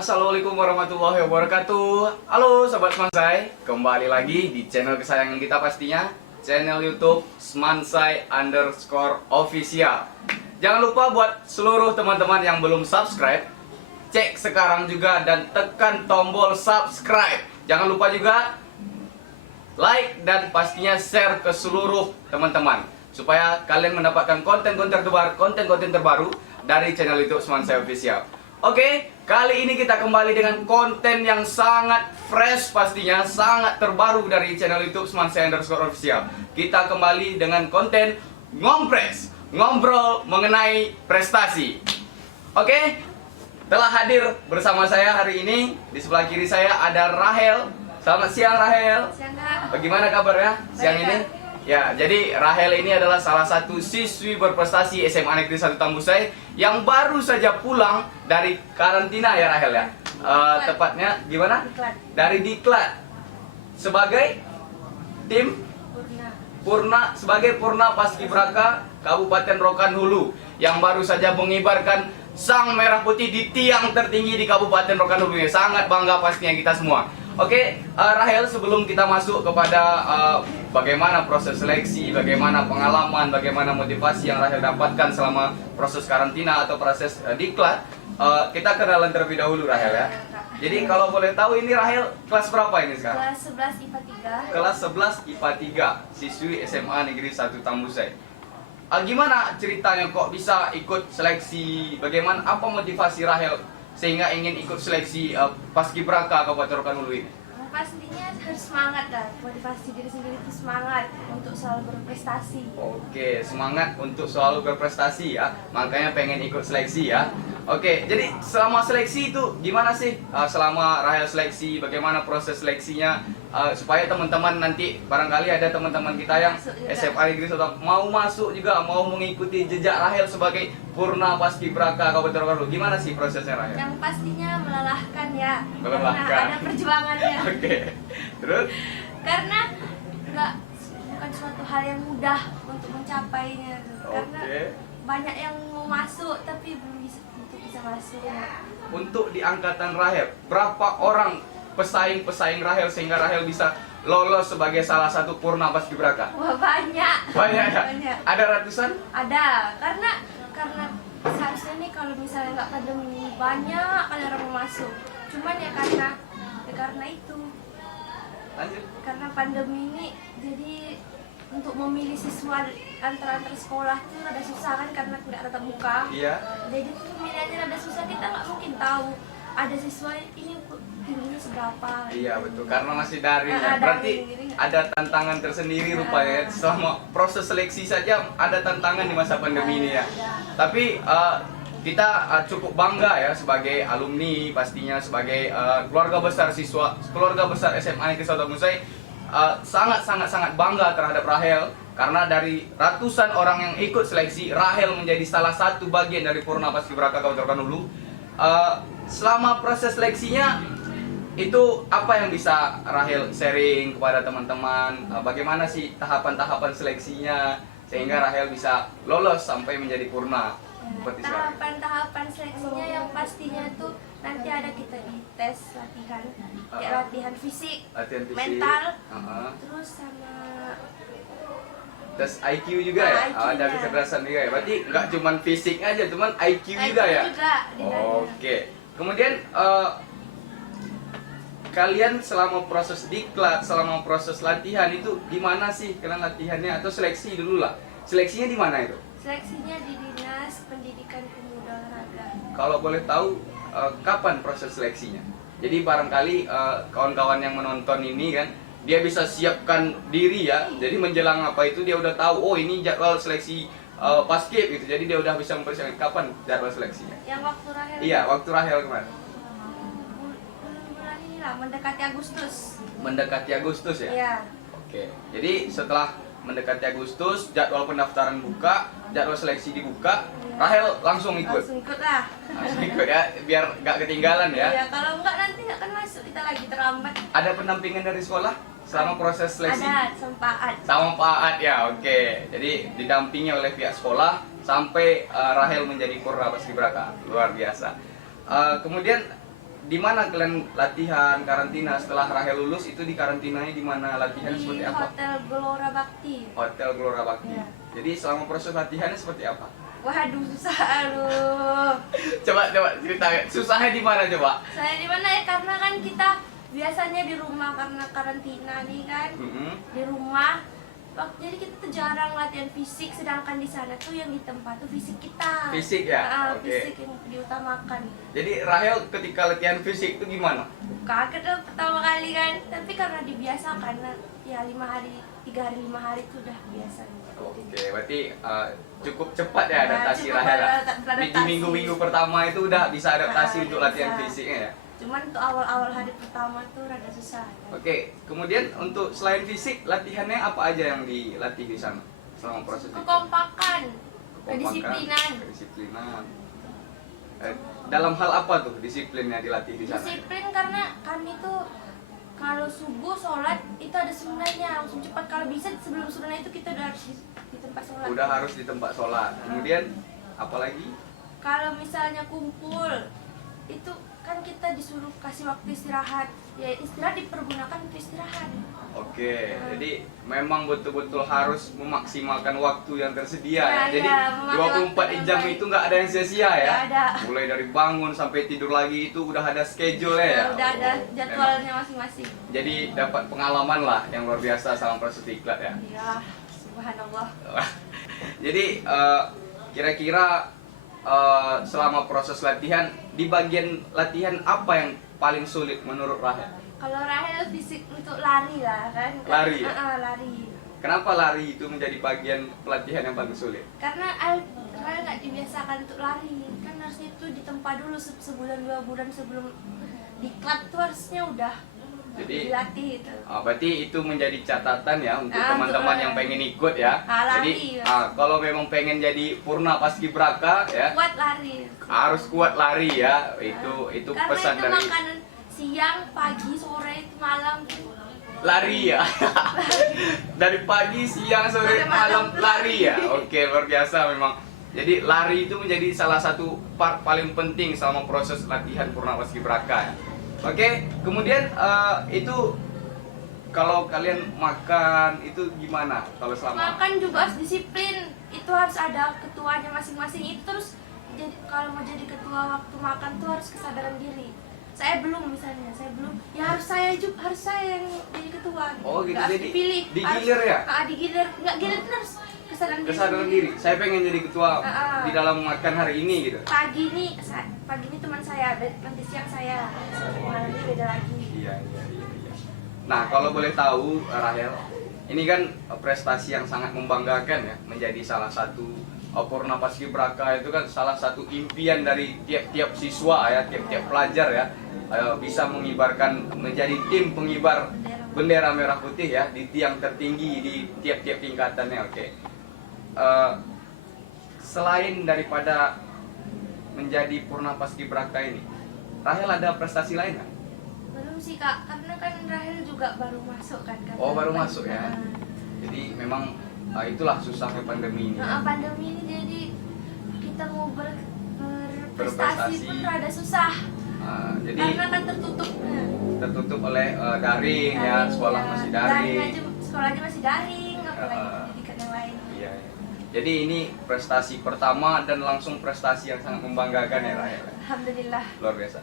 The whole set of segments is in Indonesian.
Assalamualaikum warahmatullahi wabarakatuh. Halo Sobat Smansai, kembali lagi di channel kesayangan kita pastinya, channel YouTube Smansai_official. Jangan lupa buat seluruh teman-teman yang belum subscribe, cek sekarang juga dan tekan tombol subscribe. Jangan lupa juga like dan pastinya share ke seluruh teman-teman supaya kalian mendapatkan konten-konten terbaru dari channel YouTube Smansai Official. Oke, kali ini kita kembali dengan konten yang sangat fresh pastinya, sangat terbaru dari channel YouTube Smansai_official. Kita kembali dengan konten ngompres, ngobrol mengenai prestasi. Oke, telah hadir bersama saya hari ini. Di sebelah kiri saya ada Rahel. Selamat siang Rahel. Siang, Kak. Bagaimana kabarnya siang Baik, ini? Kak. Ya, jadi Rahel ini adalah salah satu siswi berprestasi SMA Negeri 1 Tambusai yang baru saja pulang dari karantina ya Rahel ya. Tepatnya gimana? Diklat. Dari Diklat sebagai tim Purna. sebagai Purna Paskibraka Kabupaten Rokan Hulu yang baru saja mengibarkan sang merah putih di tiang tertinggi di Kabupaten Rokan Hulu. Sangat bangga pastinya kita semua. Oke, Rahel, sebelum kita masuk kepada bagaimana proses seleksi, bagaimana pengalaman, bagaimana motivasi yang Rahel dapatkan selama proses karantina atau proses diklat, kita kenalan terlebih dahulu Rahel ya. Jadi kalau boleh tahu ini Rahel kelas berapa ini sekarang? Kelas 11 IPA 3. Kelas 11 IPA 3, siswi SMA Negeri 1 Tambusai. Gimana ceritanya kok bisa ikut seleksi? Bagaimana, apa motivasi Rahel sehingga ingin ikut seleksi Paskibraka Kabupaten Rokan Hulu ini? Pastinya harus semangat lah, motivasi diri sendiri itu semangat untuk selalu berprestasi. Oke, semangat untuk selalu berprestasi ya. Makanya pengen ikut seleksi ya. Oke, jadi selama seleksi itu gimana sih? Selama Rahel seleksi, bagaimana proses seleksinya? Supaya teman-teman nanti barangkali ada teman-teman kita yang SMA Negeri 1 mau masuk juga, mau mengikuti jejak Rahel sebagai Purna Paskibraka Kabupaten Rokan Hulu. Gimana sih prosesnya Rahel? Yang pastinya melelahkan ya. Melelahkan. Karena ada perjuangannya. Oke. Terus? Karena bukan suatu hal yang mudah untuk mencapainya. Karena Oke. banyak yang mau masuk tapi belum bisa masuk. Untuk di angkatan Rahel, berapa orang pesaing Rahel sehingga Rahel bisa lolos sebagai salah satu Purna Paskibraka? Wah, banyak. Banyak ya? Banyak. Ada ratusan? Ada, karena seharusnya nih kalau misalnya nggak pandemi banyak kan orang mau masuk. Cuman ya karena itu, Lanjut. karena pandemi ini jadi untuk memilih siswa antar sekolah itu rada susah kan karena tidak tatap muka. Iya. Jadi pemilihannya rada susah, kita nggak mungkin tahu ada siswa ini tingginya seberapa. Iya betul, karena masih daring ya. Daring, Berarti jadi ada tantangan tersendiri rupanya ya. Selama proses seleksi saja ada tantangan di masa pandemi ini ya. Tapi kita cukup bangga ya sebagai alumni, pastinya sebagai keluarga besar SMA Negeri 1 Tambusai, sangat bangga terhadap Rahel karena dari ratusan orang yang ikut seleksi, Rahel menjadi salah satu bagian dari Purna Paskibraka Kabupaten Rokan Hulu. Selama proses seleksinya itu apa yang bisa Rahel sharing kepada teman-teman? Bagaimana sih tahapan-tahapan seleksinya sehingga Rahel bisa lolos sampai menjadi Purna? Seperti sekarang. Tahapan seleksinya yang pastinya tuh nanti ada kita di tes latihan, kayak latihan fisik, mental, terus sama tes IQ juga ya? IQ Ada ya. kecerdasan juga ya? Berarti nggak cuma fisik aja, cuman IQ juga ya? ditanya. Oke. Kemudian kalian selama proses diklat, selama proses latihan itu gimana sih kalian latihannya atau seleksi dulu lah? Seleksinya di mana itu? Seleksinya di Dinas Pendidikan Pemuda Olahraga. Kalau boleh tahu kapan proses seleksinya? Jadi barangkali kawan-kawan yang menonton ini kan dia bisa siapkan diri ya. Jadi menjelang apa itu dia udah tahu, oh ini jadwal seleksi Paskib gitu. Jadi dia udah bisa mempersiapkan kapan jadwal seleksinya. Yang waktu Rahel. Iya, waktu Rahel kemarin. Bulan ini lah, mendekati Agustus. Mendekati Agustus ya? Iya. Oke. Jadi setelah mendekati Agustus, jadwal pendaftaran buka, jadwal seleksi dibuka, Rahel langsung ikut. Langsung ikut lah. Langsung ikut ya, biar nggak ketinggalan ya. Iya, kalau enggak nanti nggak akan masuk, kita lagi terlambat. Ada pendampingan dari sekolah selama proses seleksi? Ada, sempat. Sama Pak Aad ya, oke. Jadi didampingi oleh pihak sekolah sampai Rahel menjadi Purna Paskibraka. Luar biasa. Kemudian di mana kalian latihan karantina setelah Rahel lulus? Itu di karantinanya di mana, latihan Di seperti apa? Hotel Gelora Bakti. Hotel Gelora Bakti. Ya. Jadi selama proses latihannya seperti apa? Waduh, susah aduh. Coba cerita, susahnya di mana coba? Saya di mana ya? Karena kan kita biasanya di rumah karena karantina nih kan. Di rumah. Jadi kita tuh jarang latihan fisik, sedangkan di sana tuh yang di tempat tuh fisik kita. Fisik ya? Oke. Fisik yang diutamakan. Jadi Rahel ketika latihan fisik itu gimana? Kaget dong pertama kali kan, tapi karena dibiasakan ya 5 hari, 3 hari 5 hari itu udah biasa. Oke, berarti cukup cepat ya adaptasi cukup Rahel. beradaptasi. Di minggu-minggu pertama itu udah bisa adaptasi untuk latihan bisa. fisiknya ya. Cuman untuk awal-awal hari pertama tuh rada susah. Ya. Oke, kemudian untuk selain fisik, latihannya apa aja yang dilatih di sana selama proses itu? Kekompakan, kedisiplinan. Kedisiplinan. Dalam hal apa tuh disiplinnya dilatih di sana? Disiplin karena kami tuh kalau subuh sholat itu ada sunnahnya, langsung cepat. Kalau bisa sebelum sunnah itu kita udah harus di tempat sholat. Udah harus di tempat sholat. Kemudian apalagi? Kalau misalnya kumpul itu kan kita disuruh kasih waktu istirahat. Ya istirahat dipergunakan untuk istirahat. Oke, jadi memang betul-betul harus memaksimalkan waktu yang tersedia ya. Ya, Jadi memakai 24 waktu yang jam baik. itu nggak ada yang sia-sia ya. Nggak ada. Mulai dari bangun sampai tidur lagi itu udah ada schedule ya. Udah ada Oh, jadwalnya masing-masing. memang. Jadi dapat pengalaman lah yang luar biasa sama proses diklat ya. Ya, subhanallah. Jadi kira-kira selama proses latihan, di bagian latihan apa yang paling sulit menurut Rahel? Kalau Rahel fisik untuk lari lah kan. Lari ya? Lari. Kenapa lari itu menjadi bagian pelatihan yang paling sulit? Karena Rahel nggak dibiasakan untuk lari. Kan harusnya itu ditempa dulu sebulan 2 bulan sebelum diklat tuh harusnya udah Jadi dilatih itu. berarti itu menjadi catatan ya untuk Ah, teman-teman untuk yang pengen ikut ya. lari, Jadi ya. kalau memang pengen jadi Purna Paskibraka ya, Kuat lari. harus kuat lari ya. Itu Karena pesan itu dari makanan siang, pagi, sore, malam tuh lari ya. Dari pagi, siang, sore, Sampai malam malam lari ya. lari. Oke, luar biasa memang. Jadi lari itu menjadi salah satu part paling penting selama proses latihan Purna Paskibraka ya. Oke, kemudian itu kalau kalian makan itu gimana kalau selama makan juga harus disiplin. Itu harus ada ketuanya masing-masing. Itu terus jadi kalau mau jadi ketua waktu makan tuh harus kesadaran diri. Saya belum misalnya, saya belum. Ya harus saya juga, harus saya yang jadi ketua. Oh, gitu. Nggak harus Jadi dipilih. digilir ya? Digilir. Nggak gilir itu harus kesadaran diri. kesadaran diri? Saya pengen jadi ketua di dalam makan hari ini gitu. Pagi ini teman saya, nanti siang saya. Malam ini beda lagi. Iya. Nah, kalau boleh tahu Rahel, ini kan prestasi yang sangat membanggakan ya, menjadi salah satu Purna Paskibraka itu kan salah satu impian dari tiap-tiap siswa ya, tiap-tiap pelajar ya, bisa mengibarkan menjadi tim pengibar bendera merah putih ya di tiang tertinggi di tiap-tiap tingkatannya. Oke. Selain daripada menjadi Purna Paskibraka ini, Rahel ada prestasi lain nggak? Belum sih kak, karena kan Rahel juga baru masuk kan. Oh, baru masuk ya. Jadi memang itulah susahnya pandemi ini. Nah, pandemi ini jadi kita mau berprestasi Berprestasi. pun rada susah. Jadi Karena kan tertutup. tertutup oleh daring ya, sekolah masih daring. Aja, sekolahnya masih daring, apalagi Uh, pendidikan yang lain. Iya. Jadi ini prestasi pertama dan langsung prestasi yang sangat membanggakan ya Rahel. Alhamdulillah. Luar biasa.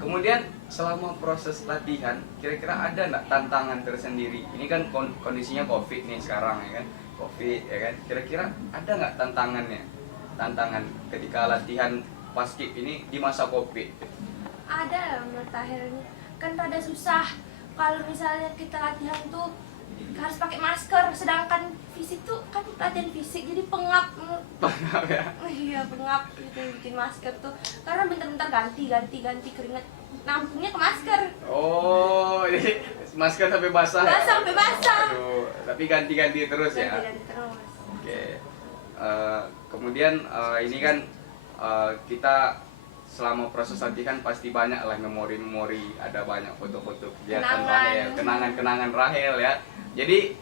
Kemudian selama proses latihan, kira-kira ada nggak tantangan tersendiri? Ini kan kondisinya COVID nih sekarang ya kan, COVID ya kan. Kira-kira ada nggak tantangannya? Tantangan ketika latihan paskib ini di masa COVID? Ada menurut Tahir ini kan rada susah. Kalau misalnya kita latihan tuh harus pakai masker, sedangkan fisik tuh kan latihan fisik jadi pengap. Ya. Iya pengap gitu bikin masker tuh karena bentar-bentar ganti keringat nampungnya ke masker. Oh, jadi masker sampai basah. Ya? Sampai basah. Aduh, tapi ganti-ganti terus ya. Ganti terus. Oke. Kemudian ini kan kita selama proses latihan pasti banyak lah memori-memori, ada banyak foto-foto kegiatan Rahel, kenangan-kenangan Rahel ya. Jadi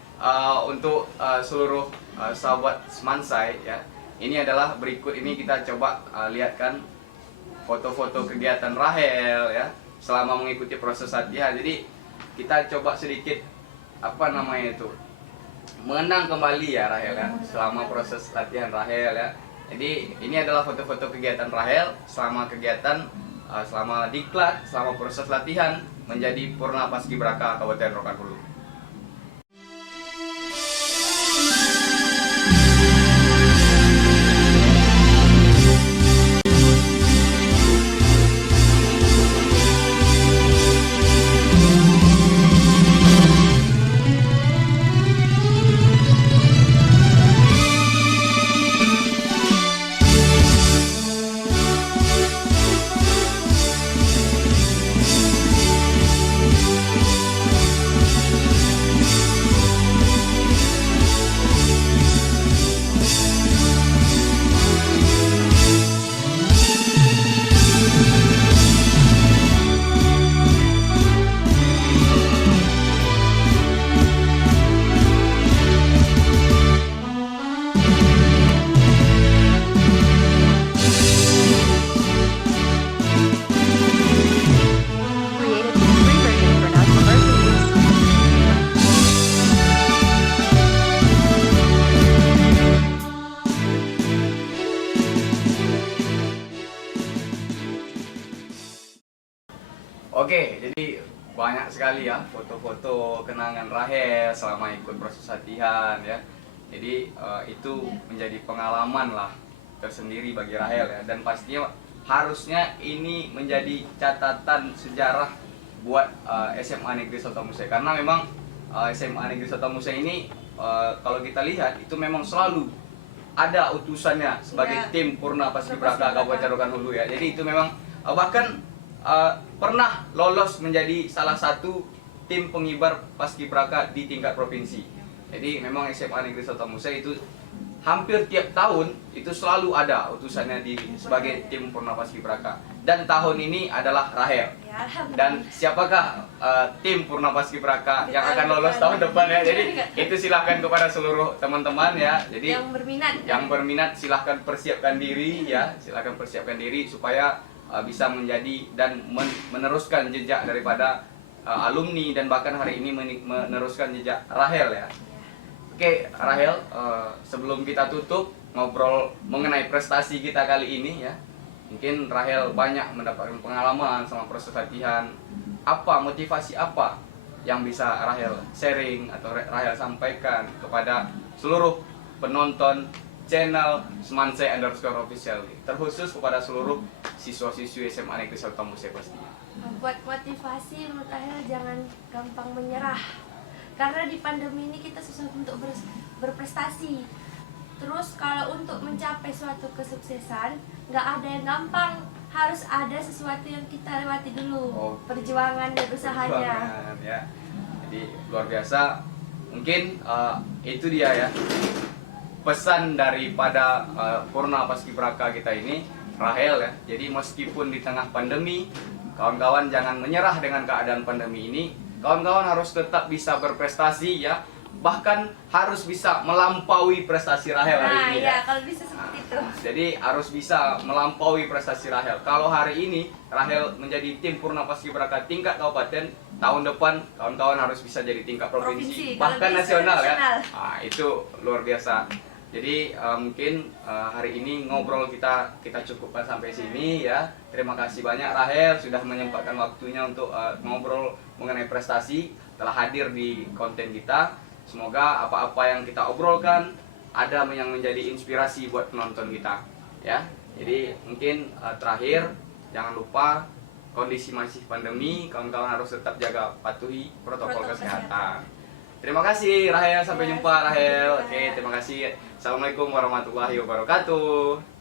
untuk seluruh sahabat Semansai ya, ini adalah berikut ini kita coba lihatkan foto-foto kegiatan Rahel ya selama mengikuti proses latihan. Jadi kita coba sedikit mengenang kembali ya Rahel ya, selama proses latihan Rahel ya. Jadi ini adalah foto-foto kegiatan Rahel selama kegiatan selama diklat, selama proses latihan menjadi Purna Paskibraka Kabupaten Rokan Hulu. Created with free version for non-commercial use. Oke, jadi banyak sekali ya foto-foto kenangan Rahel selama ikut proses latihan ya. Jadi itu menjadi pengalaman lah tersendiri bagi Rahel ya, dan pastinya harusnya ini menjadi catatan sejarah buat SMA Negeri Sotomuse, karena memang SMA Negeri Sotomuse ini kalau kita lihat itu memang selalu ada utusannya sebagai Ya. tim Purna Paskibraka Paskibraka. Kabupaten Rokan Hulu ya. Jadi itu memang bahkan pernah lolos menjadi salah satu tim pengibar Paskibraka di tingkat provinsi. Jadi memang SMA Negeri Sotomuse itu hampir tiap tahun itu selalu ada utusannya sebagai tim Purna Paskibraka. Dan tahun ini adalah Rahel. Ya, alhamdulillah. Dan siapakah tim Purna Paskibraka yang akan lolos tahun depan ya? Jadi itu silahkan kepada seluruh teman-teman ya. Jadi yang berminat silahkan persiapkan diri ya, silahkan persiapkan diri supaya bisa menjadi dan meneruskan jejak daripada alumni, dan bahkan hari ini meneruskan jejak Rahel ya. Oke Rahel, sebelum kita tutup ngobrol mengenai prestasi kita kali ini ya, mungkin Rahel banyak mendapatkan pengalaman sama proses latihan. Apa motivasi apa yang bisa Rahel sharing atau Rahel sampaikan kepada seluruh penonton channel Semanse_official, terkhusus kepada seluruh siswa-siswi SMA Negeri Sotomuse pastinya? Buat motivasi, menurut Rahel jangan gampang menyerah, karena di pandemi ini kita susah untuk berprestasi. Terus kalau untuk mencapai suatu kesuksesan nggak ada yang gampang, harus ada sesuatu yang kita lewati dulu. Perjuangan dan usahanya. Perjuangan, ya. Jadi luar biasa. Mungkin itu dia ya pesan daripada Purna Paskibraka kita ini, Rahel ya. Jadi meskipun di tengah pandemi, kawan-kawan jangan menyerah dengan keadaan pandemi ini. Kawan-kawan harus tetap bisa berprestasi ya. Bahkan harus bisa melampaui prestasi Rahel hari ini ya. Kalau bisa seperti itu. Jadi harus bisa melampaui prestasi Rahel. Kalau hari ini Rahel menjadi tim Purna Paskibraka tingkat kabupaten, tahun depan kawan-kawan harus bisa jadi tingkat provinsi, bahkan kalau bisa nasional ya. nasional. Itu luar biasa. Jadi mungkin hari ini ngobrol kita cukupkan sampai sini ya. Terima kasih banyak Rahel sudah menyempatkan waktunya untuk ngobrol mengenai prestasi, telah hadir di konten kita. Semoga apa-apa yang kita obrolkan ada yang menjadi inspirasi buat penonton kita ya. Jadi mungkin terakhir, jangan lupa kondisi masih pandemi, kawan-kawan harus tetap jaga, patuhi protokol kesehatan. Terima kasih Rahel, sampai jumpa Rahel. Oke, terima kasih. Assalamualaikum warahmatullahi wabarakatuh.